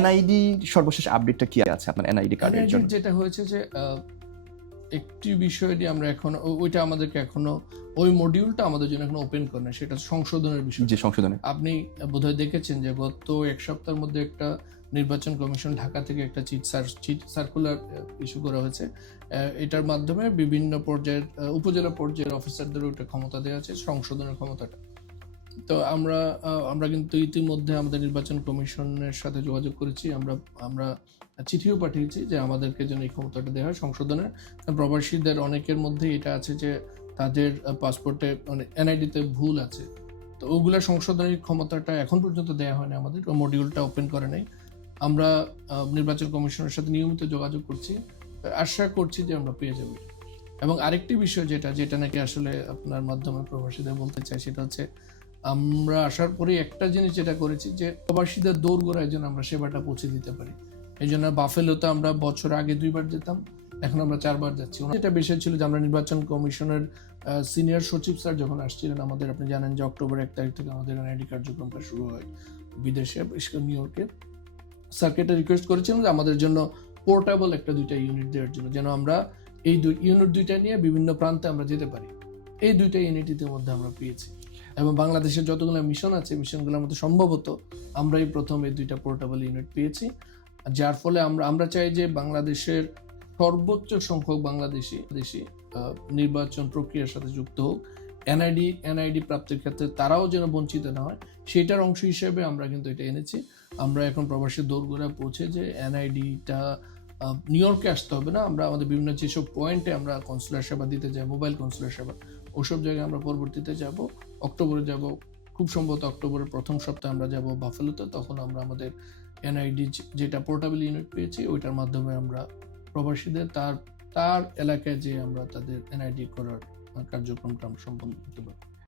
NID সর্বশেষ আপডেটটা কি আছে আপনার এনআইডি কার্ডের জন্য? যেটা হয়েছে যে একটি বিষয় নিয়ে আমরা এখন ওইটা আমাদেরকে এখনো ওই মডিউলটা আমাদের জন্য এখনো ওপেন করে না, সেটা সংশোধনের বিষয়। যে সংশোধনে আপনি বোধহয় দেখেছেন যে গত এক সপ্তাহের মধ্যে একটা নির্বাচন কমিশন ঢাকা থেকে একটা চিট সার্কুলার ইস্যু করা হয়েছে। এটার মাধ্যমে বিভিন্ন পর্যায়ের উপজেলা পর্যায়ের অফিসারদের ওটা ক্ষমতা দেওয়া আছে, সংশোধনের ক্ষমতাটা। তো আমরা কিন্তু ইতিমধ্যে আমাদের নির্বাচন কমিশনের সাথে যোগাযোগ করেছি, আমরা চিঠিও পাঠিয়েছি যে আমাদেরকে যেন এই ক্ষমতাটা দেওয়া হয় সংশোধনের। প্রবাসীদের অনেকের মধ্যে এটা আছে যে তাদের পাসপোর্টে মানে এনআইডিতে ভুল আছে, তো ওগুলা সংশোধনের ক্ষমতাটা এখন পর্যন্ত দেওয়া হয়নি, আমাদের মডিউলটা ওপেন করে নাই। আমরা নির্বাচন কমিশনের সাথে নিয়মিত যোগাযোগ করছি, আশা করছি যে আমরা পেয়ে যাব। এবং আরেকটি বিষয় যেটা নাকি আসলে আপনার মাধ্যমে প্রবাসীদের বলতে চাই, সেটা হচ্ছে আমরা আসার পরে একটা জিনিস যেটা করেছি যে প্রবাসীদের দৌড়গোড়ায় যেন আমরা সেবাটা পৌঁছে দিতে পারি। এই জন্য বাফেলোতে আমরা বছর আগে 2 বার যেতাম, এখন আমরা 4 বার যাচ্ছি। যেটা বিষয় ছিল যে আমরা নির্বাচন কমিশনের সিনিয়র সচিব স্যার যখন আসছিলেন আমাদের, আপনি জানেন যে অক্টোবর 1 তারিখ থেকে আমাদের এনআইডি কার্যক্রমটা শুরু হয় বিদেশে, বিশেষ করে নিউ ইয়র্কে। স্যারকে রিকোয়েস্ট করেছিলাম যে আমাদের জন্য পোর্টেবল 2টা ইউনিট দেওয়ার জন্য, যেন আমরা এই ইউনিট 2টা নিয়ে বিভিন্ন প্রান্তে আমরা যেতে পারি। এই 2টা ইউনিট ইতিমধ্যে আমরা পেয়েছি, এবং বাংলাদেশের যতগুলো মিশন আছে মিশনগুলোর মধ্যে সম্ভবত আমরাই প্রথম এই 2টা পোর্টেবল ইউনিট পেয়েছি। যার ফলে আমরা চাই যে বাংলাদেশের সর্বোচ্চ সংখ্যক বাংলাদেশি নির্বাচন প্রক্রিয়ার সাথে যুক্ত হোক। এনআইডি প্রাপ্তির ক্ষেত্রে তারাও যেন বঞ্চিত না হয়, সেটার অংশ হিসেবে আমরা কিন্তু এটা এনেছি। আমরা এখন প্রবাসী দৌড়গোড়া পৌঁছে যে এনআইডিটা নিউ ইয়র্কে আসতে হবে না, আমরা আমাদের বিভিন্ন যেসব পয়েন্টে আমরা কনসুলার সেবা দিতে যাই, মোবাইল কনসুলার সেবা, ওসব জায়গায় আমরা পরবর্তীতে যাব। অক্টোবরে যাব, খুব সম্ভবত অক্টোবরের প্রথম সপ্তাহে আমরা যাব বাফেলোতে। তখন আমরা আমাদের এনআইডি যেটা পোর্টেবল ইউনিট পেয়েছি ওইটার মাধ্যমে আমরা প্রবাসীদের তার এলাকায় যে আমরা তাদের এনআইডি করার কার্যক্রমটা আমরা সম্পন্ন করতে পারি।